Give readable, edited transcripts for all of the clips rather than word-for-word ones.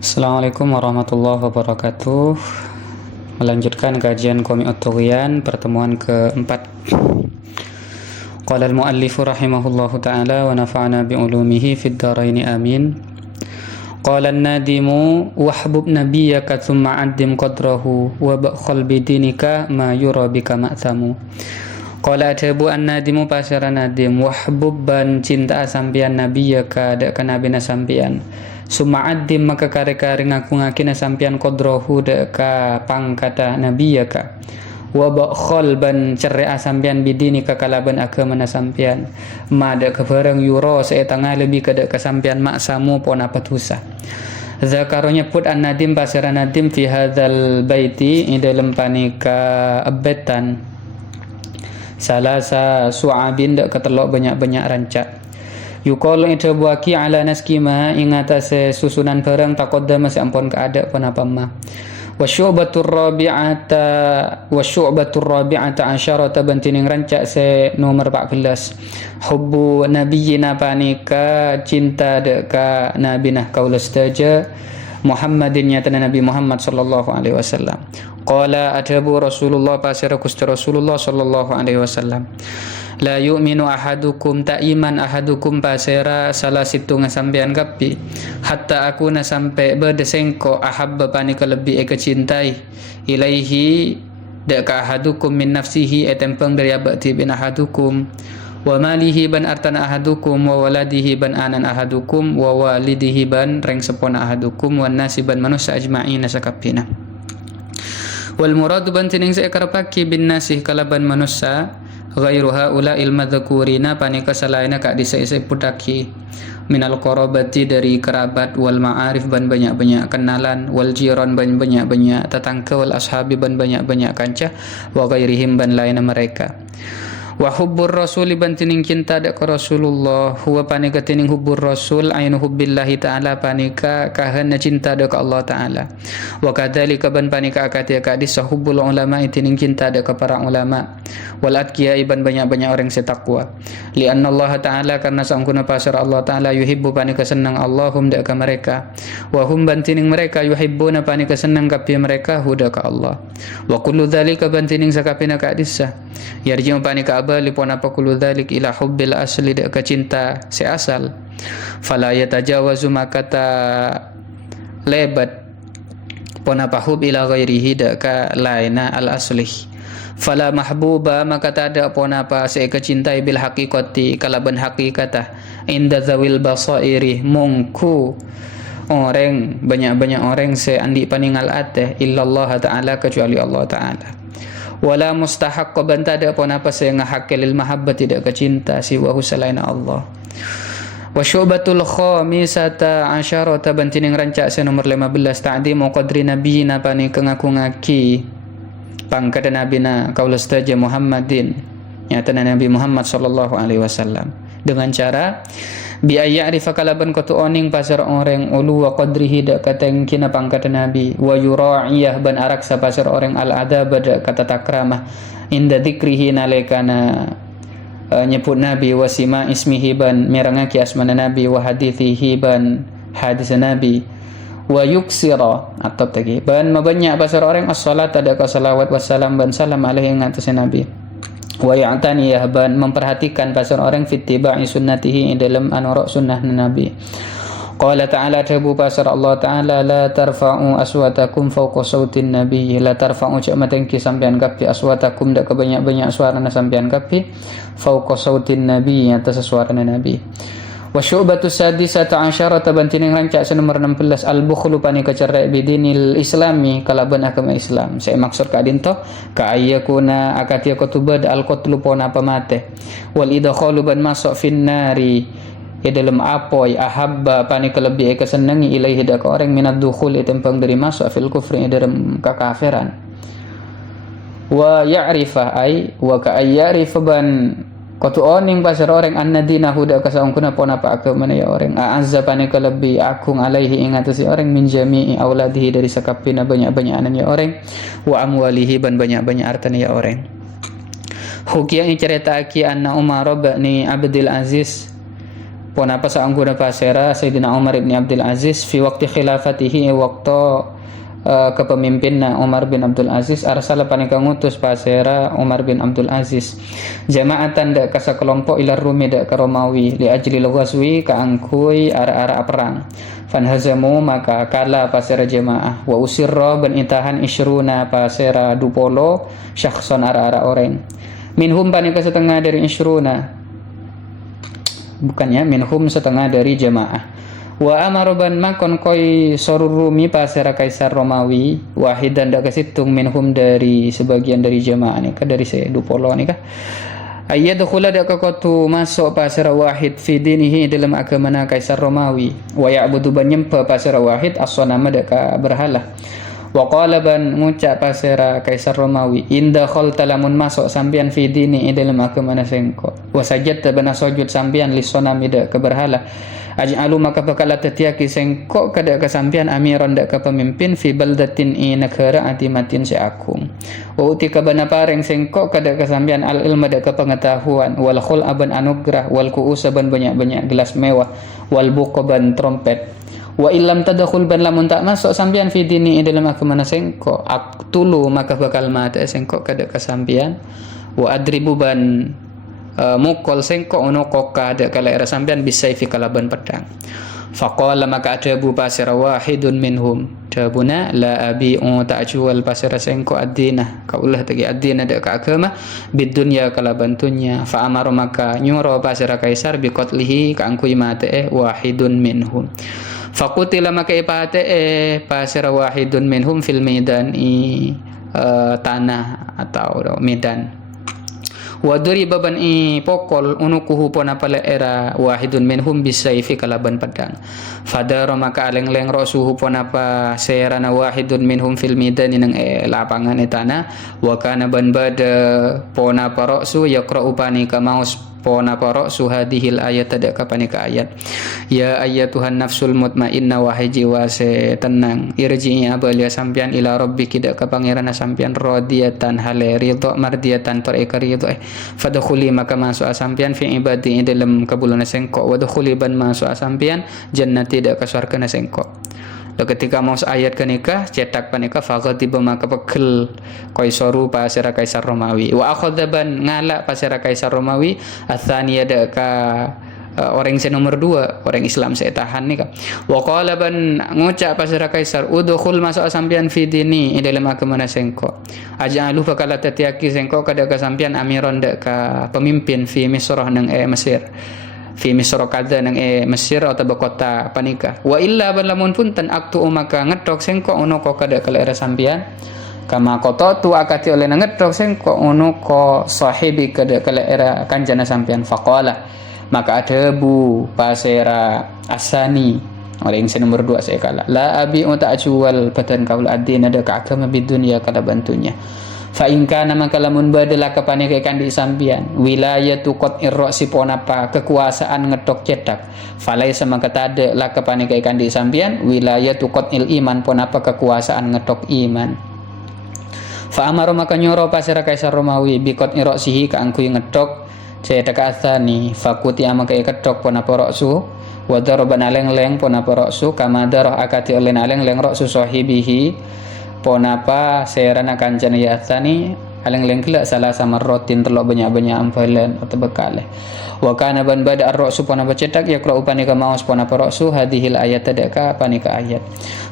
Assalamualaikum warahmatullahi wabarakatuh. Melanjutkan kajian Qami At-Tughyan pertemuan keempat. Qala al-muallifu rahimahullahu ta'ala wa nafa'ana bi'ulumihi fid dharaini amin. Qala an-nadimu wahbub nabiyyaka thumma addim qadrahu wa ba'khal bidinika ma yura bika ma'thamu. Qala atabu an-nadimu pasara nadim wahbubban cinta sampian nabiyyaka dak nabina sampian. Summa addim maka kare-kare ngaku-ngakina sampian qadrahu dak ka pangkata nabiyaka. Wa ba'khal ban cerea sampian bidinika kalaban agamana sampian. Ma dak kebareng yura saetanga lebih ka dak sampian maksamu pon apa tusa. Zakaronya put an-nadim pasara nadim fi hadzal baiti dalam panika abetan salasa su'abin dak ketelok banyak-banyak rancak. Yuqalu itu buaki ala naskima ingatase susunan barang taqaddama sampun keada penapa ma. Wasyu'batur rabi'ata asyarata bantining rancak se nomor 14. Hubbu nabiyyina panika cinta deka nabinah kaulastaja Muhammadin nyatana Nabi Muhammad sallallahu alaihi wasallam. Qala adabu Rasulullah pasira Gusti Rasulullah sallallahu alaihi wasallam. La yu'minu ahadukum ta'iman ahadukum pasira salah situ ngasampean kapi hatta aku na sampai berdesengko ahabba panika lebih eka cintai ilaihi deka ahadukum min nafsihi etempeng dari abati bin ahadukum wa malihi ban artana ahadukum wa waladihi ban anan ahadukum wa walidihi ban reng sepona ahadukum wa nasiban manusia ajma'ina sakapina. Wal muradu ban tining sekarapaki bin nasih kalaban manusia ghairu haula ilma dzakurina panika salaina ka disai-sai putaki minal qarabati dari kerabat wal ma'arif ban banyak-banyak kenalan wal jiran ban banyak-banyak tetangga wal ashabi ban banyak-banyak kanca wa ghairihim ban lain mereka. Wa hubbur rasuli bantining cinta dak Rasulullah huwa panika tining hubbur rasul ainu hubbillahi ta'ala panika kahana cinta dak Allah ta'ala. Wa kadzalika ban panika akati akadis hubbul ulama tining cinta dak para ulama wal atqiya ban banyak-banyak orang setakwa. Li anna Allah ta'ala karena sangkuna pasar Allah ta'ala yuhibbu panika senang Allahum dak mereka. Wa hum bantining mereka yuhibbuna panika senang kapi mereka huda ka Allah. Wa kullu dzalika bantining sakapina kadis yarji'u panika lipon apa kullu dzalik ila hubbil asli dak cinta seasal fala yatajawazu makata lebat pon apa hub ila ghairihi dak laina al asli fala mahbuba maka tada pon apa se kecintai bil haqiqati kalaban haqiqatah inda zawil basairi mungku orang banyak-banyak orang se andi paningal ateh illallah ta'ala kecuali Allah ta'ala. Wala mustahaq ban tada pun apa saya ngahakil mahabbah tidak kecinta siwahu selain Allah. Wa syu'batul khamisata asyarata bantining rancak se nomor 15 ta'dimu qadri nabiyina pani ngaku-ngaki pangkat nabina kaulastaja Muhammadin nyata Nabi Muhammad sallallahu alaihi wasallam dengan cara bi ayya'rifa kalaban kutu oning pasar orang ulu wa qadrihi dak kateng kina pangkat nabi wa yura'iyah ban araksa pasar orang al-adab dak kata takramah inda dzikrihi nalekana nyebut nabi wa sima ismihi ban merangaki asmana nabi wa hadithihi ban hadis nabi wa yuksira atau tadi ban mabanyak pasar orang as-salat ada salawat wassalam ban salam alaihi ngatas nabi wa ya'tani yahban memperhatikan pasar orang fittiba'i sunnatihi dalam anuruk sunnah nabi. Qala ta'ala tabu pasar Allah ta'ala la tarfa'u aswatakum fawqa sautin nabi la tarfa'u cak matengki sampean kapi aswatakum dak banyak-banyak suarana sampean kapi fawqa sautin nabi atas suarana nabi. Wa syu'batu sadisata asyarata bantining rancak nomor 16 al-bukhlu panika cerai bidinil islami kalaban agama Islam. Saya maksud ka dinto ka ayyakuna akatia kutubad al-qatlu pona pamate wal idkhalu ban masuk finnari dalam apoy ahabba panika lebih kesenangi ilaihi dak orang minad dukhul tempang dari masuk fil kufri dalam kekafiran. Wa ya'rifa ay wa ka ayyarifa ban Katu oning pasar orang annadina huda kasaungkuna pon apa agama ya orang azza panika lebih agung alaihi ingatasi orang min jami'i auladihi dari sakapina banyak-banyak anaknya orang wa amwalihi ban banyak-banyak hartanya ya orang. Hukia yang cerita aki anna Umar bin Abdul Aziz Pona pa sa angguna pasera Sayyidina Umar ibn Abdul Aziz fi waktu khilafatihi waktu kepemimpin Umar bin Abdul Aziz arsala panika ngutus pasera Umar bin Abdul Aziz jama'atan dak ka sakelompok ila Rumi dak ka Romawi li ajli ghazwi ka angkui ara-ara perang fanhazamu maka kala pasera jamaah wa usirra ban itahan isyruna pasera dupolo syakhson ara-ara orang minhum panika setengah dari isyruna bukannya minhum setengah dari jamaah wa amaroban makon koi sorurumi pasera kaisar Romawi wahidan dak kasitung minhum dari sebagian dari jamaah nih dari sedupolo nih kah ayyadkhula dak kakotu masuk pasera wahid fi dinihi dalam agama kaisar Romawi wa ya'budu ban nyempa pasera wahid as-sanama dak berhala wa qala ban ngucap pasera kaisar Romawi inda khalta lamun masuk sampian fi dini dalam agama sengko wa sajadta ban sujud sampian li sonami dak berhala aj'alu maka bakal tetiaki sengko kada kesampian amiron dak pemimpin fi baldatin negara atimatin seakum wa utika bana pareng sengko kada kesampian al ilma dak pengetahuan wal khul aban anugrah wal kuus ban banyak-banyak gelas mewah wal buqban trompet wa illam tadkhul ban lamun tak masuk sampian fi dini dalam agama sengko aktulu maka bakal mati sengko kada kesampian wa adribu ban mukol sengko ono koka ada kala era sampean bisayfi kalaban pedang faqala maka adabu pasira wahidun minhum dabuna la abi ta'jual pasira sengko ad-dinah kaulah tagi ad-dinah dak agama bidunya kalaban dunya fa amaru maka nyuro pasira kaisar bi qatlihi ka angkui mate wahidun minhum faqutila maka ipate pasira wahidun minhum fil medan tanah atau medan waduri baban pokol unukuhu pona pala era wahidun minhum bisayfi kalaban pedang fadaro maka aleng-leng rosuhu pona pa serana wahidun minhum fil midani nang lapangan tanah wa kana ban bada pona parosu yaqra'u panika maus pona parosu hadhil ayat ada kapanika ayat ya ayyatuhan nafsul mutmainnah wahai jiwa se tenang irji'i abalia sampian ila rabbiki dak ka pangerana sampian radiyatan hale ridha mardiyatan per ridha fadkhuli maka masuk sampian fi ibadi dalam kabulana sengko wa dkhuli ban masuk sampian jannati dak ka surga na sengko ketika mau ayat kenikah cetak panika faqatiba maka pegel kaisaru pasira kaisar Romawi wa akhadban ngala pasira kaisar Romawi atsaniya ka orang nomor 2 orang Islam saya tahan nih kak wa qala ban ngucap pasira kaisar udkhul masuk sampian fi dini dalam agama sengko ajalu bakal tatiaki sengko kada kasampian amiron dak ka pemimpin fi misrah nang Mesir fi misra kada nang Mesir atau kota panika wa illa ban lamun punten aktu maka ngedok sengko ono ko kada kala era sampian kama kota tu akati oleh ngedok sengko ono ko sahibi kada kala era kanjana sampian faqala maka ada bu pasera asani orang yang nomor 2 saya kala la abi ta'jual badan kaul adin ada ka agama bidunya kada bantunya fa in kana maka lamun badala kapane kan di sampian wilayatu qat irrasi ponapa kekuasaan ngedok cedak falai sama kata ada la kapane kan di sampian wilayatu qat il iman ponapa kekuasaan ngedok iman fa amaru maka nyoro pasira kaisar Romawi bi qat irrasihi ka angku ngedok cedak asani fakuti amaka kedok ponapa roksu wa daraban aleng-leng ponapa roksu kama darah akati olen aleng-leng roksu sahibihi ponapa serana kancana yasani aleng-leng kelak salah sama rotin telok banyak-banyak ambalan atau bekale wa kana ban bada ar-ra'su ponapa cetak yaqra'u panika maus ponapa ra'su hadhil ayat tadaka panika ayat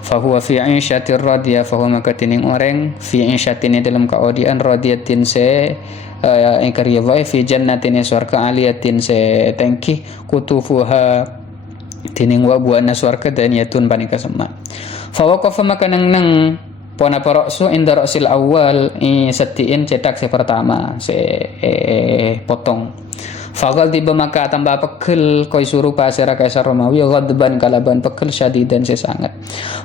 fa huwa fi 'ishatir radiyah fa huwa makatining orang fi 'ishatin dalam kaodian radiyatin se ingkariya wa fi jannatin surga aliyatin se tangki kutufuha tining wa buana surga dan yatun panika semma fa waqafa maka nang pona paroksu inda roksil awal setiin cetak pertama potong fagal tiba maka tambah pegel koi suruh pasira kaisar Romawi ghadban kalaban pegel syadidan sangat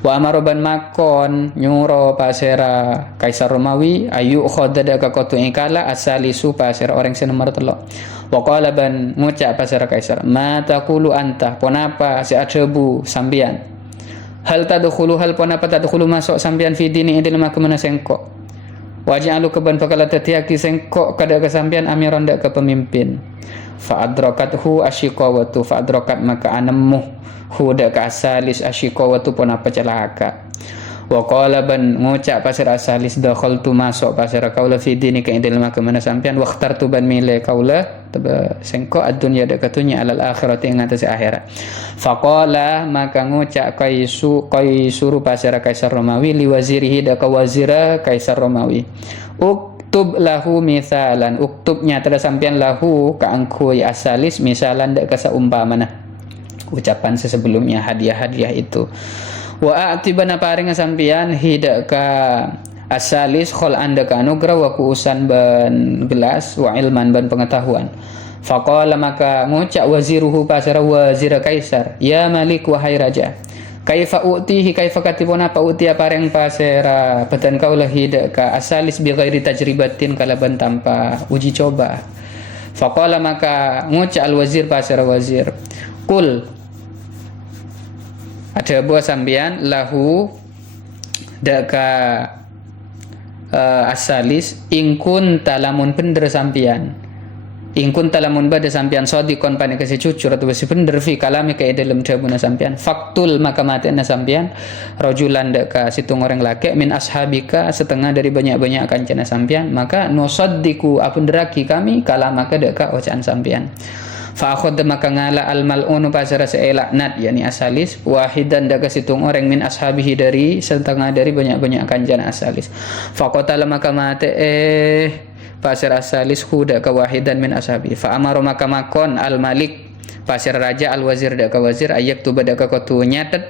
wa amaroban makon nyuro pasira kaisar Romawi ayu khodada kakotu ingkala asalisu pasira orang nomor 3 wa qala ban ngucap pasira kaisar ma taqulu anta ponapa si adebu sambian hal tadkhulu hal ponapa tadkhulu masuk sambian fi dini dalam agama sengko waj'alu keban pakala tatiaki sengkok kada kesampian amiran dak ke pemimpin. Fa adrakathu asyiqawatu, fa adrakat maka anemu hu dak ka asalis asyiqawatu pun apa celaka. Wa qala ban ngucap pasir asalis dakhaltu masuk pasir kaula fi dinika indal maka mana sampean wa ikhtartu ban mile kaula taba sengko ad-dunya dak katunya alal akhirati ing atas akhirat. Faqala maka ngucap kaisuru pasir kaisar Romawi li wazirihi dak wazira kaisar Romawi. Uktub lahu misalan, uktubnya tada sampean lahu ka angku ya asalis misalan dak kasaumpamana ucapan sebelumnya hadiah-hadiah itu. Wa a'tibana paring sampian hidak ka asalis khol anda ka anugerah wa kuusan ban gelas wa ilman ban pengetahuan. Faqala maka ngucap waziruhu pasara wazir kaisar, ya malik wahai raja, kaifa utihi kaifa katibuna pa utia paring pasara patan kaulah hidak ka asalis bi ghairi tajribatin kalaban tanpa uji coba. Faqala maka ngucap al wazir pasara wazir, kul ada buah sambian lahu daka asalis ingkun talamun pender sampian ingkun talamun bada sampian sodikon pane kasih cucur atau besi pender fi kalami ka dalam dabuna sampian faktul maka matianna sampian rajulan daka situng orang laki min ashabika setengah dari banyak-banyak kancana sampian maka nusaddiku apunderaki kami kalamaka daka ocaan sampian. Fa akhadha maka ngala al mal'unu pasara seelaknat yakni asalis wahidan daga situng orang min ashabihi dari setengah dari banyak-banyak kanjana asalis. Fa qatala maka mate pasar asalis huda ka wahidan min ashabi. Fa amara maka makon al malik pasar raja al wazir daga wazir ayak tu badaka kotu nyatet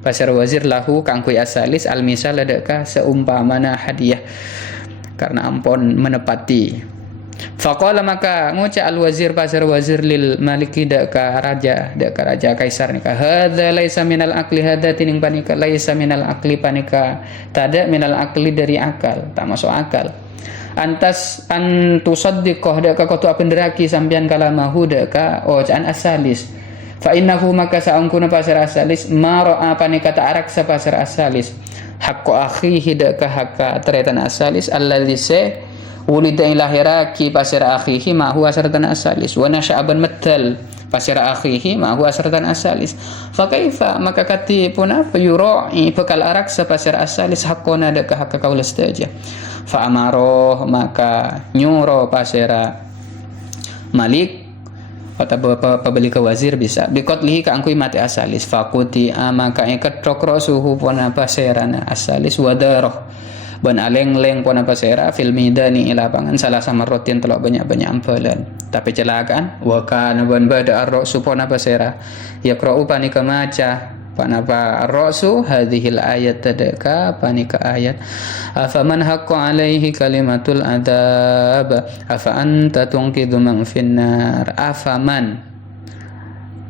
pasar wazir lahu kangkui asalis al misal daga seumpamana hadiah karena ampun menepati. Faqala maka ngucap al wazir pasar wazir lil maliki daka raja kaisar nika hadza laisa minal aqli hadza tining panika laisa minal aqli panika tada minal aqli dari akal tak masuk akal antas antusaddiqah daka kotu apenderaki sampean kalamahu daka ocaan asalis fa innahu maka saungkuna pasar asalis mara'a panika ta araksa pasar asalis haqqo akhihi daka hakka teretan asalis alladzi ulida ilahiraki pasir akhihi ma huwa saratan asalis wa nasya'aban matal pasir akhihi ma huwa saratan asalis fa kaifa maka kati pun apa yura'i bekal araksa pasir asalis haqqona dak hak kaula staja fa amaro maka nyuro pasira malik atau pembeli ke wazir bisa bikotlihi ka angkui mati asalis fakuti maka ikat trokro suhu pun apa serana asalis wadaroh ban aleng-leng pun apa sera fil midani lapangan salah sama rotin telok banyak-banyak ampalan tapi celakaan wa kana ban bada ar-ra'su pun apa sera yaqra'u panika maca panapa ar-ra'su hadhil ayat tadaka panika ayat afaman haqqa alaihi kalimatul adab afa anta tunqidhu man finnar afaman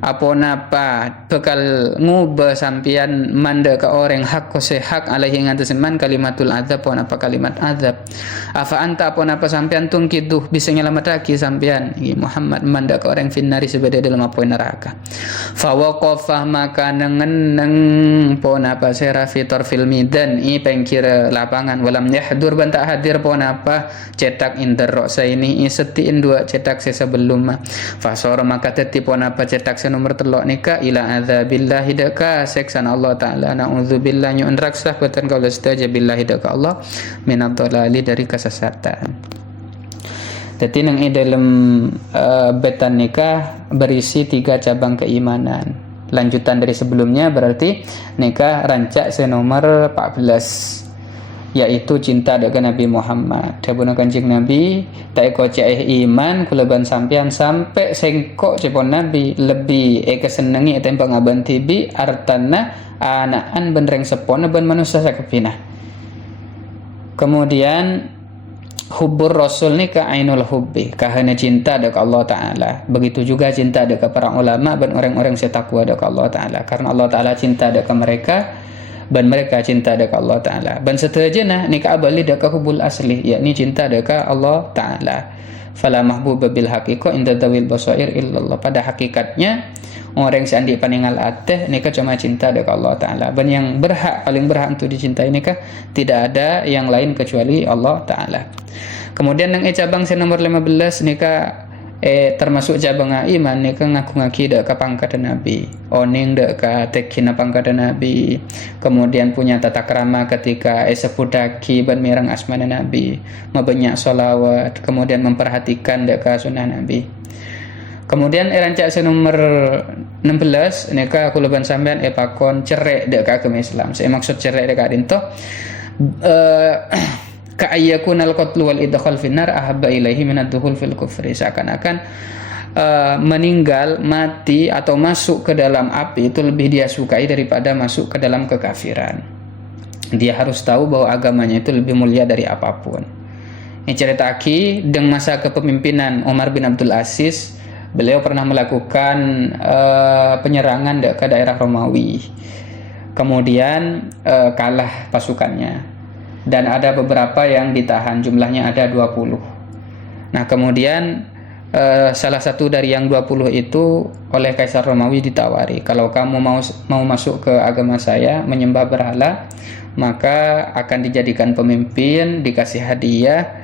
apa bekal ngubah sampian manda ke orang hak kose hak alaihi ngatas man kalimatul azab pon apa kalimat azab afa anta pon apa sampian tungkiduh bisa nyelamataki sampian Muhammad manda ke orang finnari sebeda dalam apa neraka fa waqafa maka neng pon apa sera fitor fil midan i pengkira lapangan walam yahdur banta hadir pon apa cetak inter roksa ini setiin dua cetak sebelum fa sora maka tetip pon apa cetak nomor telok nikah ila adzabillah hidaka seksan Allah taala naudzubillah nyun raksah batan kaula staja billahi hidaka Allah minad dhalali dari kesesatan. Jadi nang dalam betan nikah berisi 3 cabang keimanan. Lanjutan dari sebelumnya berarti nikah rancak senomor 14 yaitu cinta dengan Nabi Muhammad. Dabuna Kanjeng Nabi tak kocek iman kuleban sampean sampai sengkok cepon Nabi lebih kesenengi tembang aban tibi artana anaan benreng sepona ben manusia sakepina. Kemudian hubbur rasul ni ka ainul hubbi kahana cinta dekat Allah Taala. Begitu juga cinta dekat para ulama dan orang-orang yang takwa dekat Allah Taala karena Allah Taala cinta dekat mereka dan mereka cinta dekat Allah Ta'ala dan seterusnya nikah abali dekat hubul asli yakni cinta dekat Allah Ta'ala fala mahbuba bil haqiqa inda dawil basair illallah. Pada hakikatnya orang yang seandi paningal ateh nika cuma cinta dekat Allah Ta'ala. Dan yang paling berhak untuk dicintai nika tidak ada yang lain kecuali Allah Ta'ala. Kemudian yang cabang nomor 15 nika termasuk cabang iman nika ngaku-ngaki dek ka pangkat Nabi, oning dek ka tekina pangkat Nabi, kemudian punya tata krama ketika sepudaki ban mirang asmana Nabi, mabanyak solawat, kemudian memperhatikan dek ka sunnah Nabi. Kemudian rancak nomor 16 nika aku leban sampean pakon cerek dek ka agama Islam. Saya maksud cerek dek ka dinto ka'ayyakunal qatlu wal idkhal finnar ahabba ilaihi minad dukhul fil kufri. Seakan-akan meninggal, mati atau masuk ke dalam api itu lebih dia sukai daripada masuk ke dalam kekafiran. Dia harus tahu bahwa agamanya itu lebih mulia dari apapun. Ini ceritaki dengan masa kepemimpinan Umar bin Abdul Aziz, beliau pernah melakukan penyerangan ke daerah Romawi. Kemudian kalah pasukannya. Dan ada beberapa yang ditahan, jumlahnya ada 20. Nah kemudian salah satu dari yang 20 itu oleh Kaisar Romawi ditawari, kalau kamu mau masuk ke agama saya, menyembah berhala, maka akan dijadikan pemimpin, dikasih hadiah,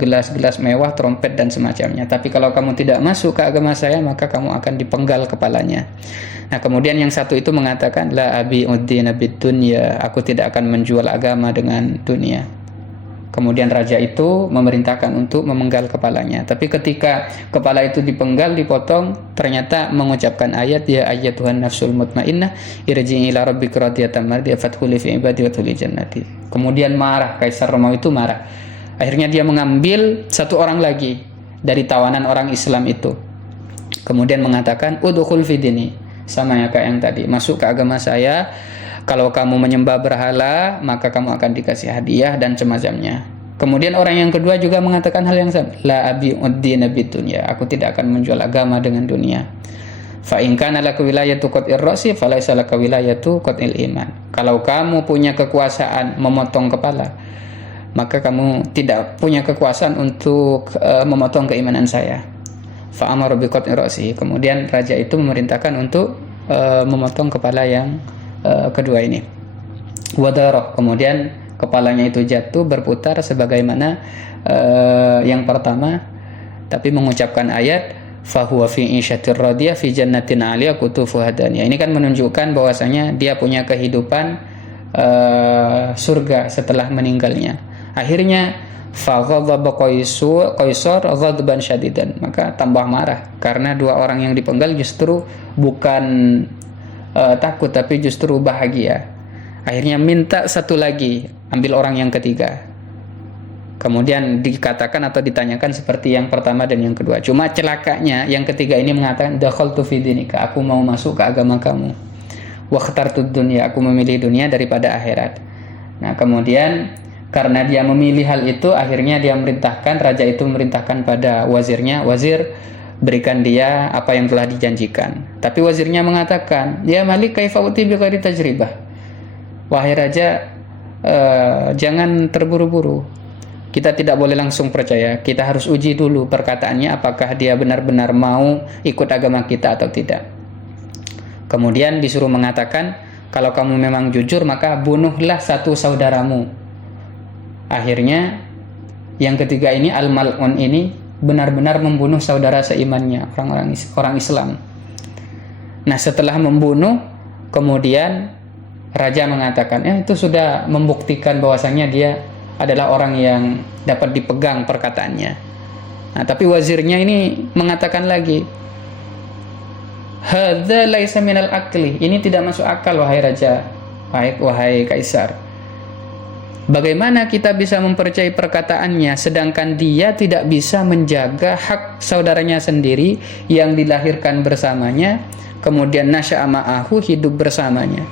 gelas-gelas mewah, trompet dan semacamnya. Tapi kalau kamu tidak masuk ke agama saya, maka kamu akan dipenggal kepalanya. Nah kemudian yang satu itu mengatakan, la abi uddina bid dunya, aku tidak akan menjual agama dengan dunia. Kemudian raja itu memerintahkan untuk memenggal kepalanya. Tapi ketika kepala itu dipenggal, dipotong, ternyata mengucapkan ayat, ya ayyatuhan nafsul mutmainnah irji'i ila rabbika radiyatan mardiyah fadkhuli fi ibadi wadkhuli jannati. Kemudian marah, Kaisar Romawi itu marah. Akhirnya dia mengambil satu orang lagi dari tawanan orang Islam itu. Kemudian mengatakan, udkhul fi dini, sama ya kayak yang tadi, masuk ke agama saya. Kalau kamu menyembah berhala, maka kamu akan dikasih hadiah dan semacamnya. Kemudian orang yang kedua juga mengatakan hal yang sama, la abi uddina bid dunya, aku tidak akan menjual agama dengan dunia. Fa in kana laka wilayatu qat'ir ra'si falaysa laka wilayatu qat'il iman. Kalau kamu punya kekuasaan memotong kepala, maka kamu tidak punya kekuasaan untuk memotong keimanan saya. Fa amara bi qat'ir ra'si. Kemudian raja itu memerintahkan untuk memotong kepala yang kedua ini. Wadarah, kemudian kepalanya itu jatuh berputar sebagaimana yang pertama, tapi mengucapkan ayat fahuwa fi isyatir radiyah fi jannatin 'aliyah qutufuha daniyah. Ini kan menunjukkan bahwasanya dia punya kehidupan surga setelah meninggalnya. Akhirnya faghadaba Qaisar ghadban syadidan, maka tambah marah karena dua orang yang dipenggal justru bukan takut tapi justru bahagia. Akhirnya minta satu lagi, ambil orang yang ketiga. Kemudian dikatakan atau ditanyakan seperti yang pertama dan yang kedua. Cuma celakanya yang ketiga ini mengatakan dakhaltu fi dinika, aku mau masuk ke agama kamu. Wa khatartud dunya, aku memilih dunia daripada akhirat. Nah, kemudian karena dia memilih hal itu, akhirnya dia memerintahkan, raja itu memerintahkan pada wazirnya, wazir, berikan dia apa yang telah dijanjikan. Tapi wazirnya mengatakan, ya Malik kaifa uti bi ghairi tajribah. Wahai raja, jangan terburu-buru. Kita tidak boleh langsung percaya. Kita harus uji dulu perkataannya, apakah dia benar-benar mau ikut agama kita atau tidak. Kemudian disuruh mengatakan, kalau kamu memang jujur, maka bunuhlah satu saudaramu. Akhirnya yang ketiga ini, Al-Mal'un ini benar-benar membunuh saudara seimannya, orang Islam. Nah, setelah membunuh, kemudian raja mengatakan, itu sudah membuktikan bahwasannya dia adalah orang yang dapat dipegang perkataannya. Nah, tapi wazirnya ini mengatakan lagi, hadza laisa minal akli, ini tidak masuk akal wahai raja, wahai kaisar. Bagaimana kita bisa mempercayai perkataannya sedangkan dia tidak bisa menjaga hak saudaranya sendiri yang dilahirkan bersamanya, kemudian nasya'a ma'ahu, hidup bersamanya.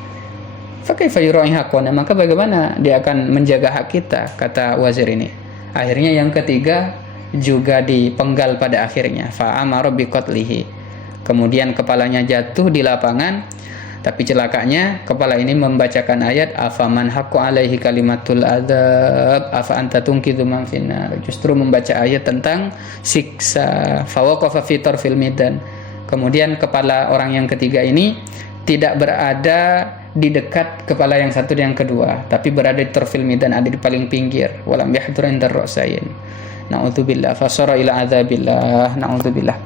Fa kaifa yura'i haqqana, maka bagaimana dia akan menjaga hak kita, kata wazir ini. Akhirnya yang ketiga juga dipenggal pada akhirnya. Fa amara bi qatlihi. Kemudian kepalanya jatuh di lapangan. Tapi celakanya kepala ini membacakan ayat afaman haqqo alaihi kalimatul adzab afa anta tunqidhu man finnar. Justru membaca ayat tentang siksa fawaqafa fi tarfil midan. Kemudian kepala orang yang ketiga ini tidak berada di dekat kepala yang satu dan yang kedua, tapi berada di tarfil midan, ada di paling pinggir. Walam yahdur indar ra'sayn. Na'udzubillah fasara ila adzabillah. Na'udzubillah.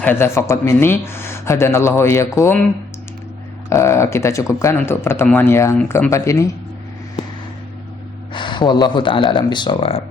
Hadza faqat minni hadanallahu iyyakum. Kita cukupkan untuk pertemuan yang keempat ini. Wallahu ta'ala alam bisawab.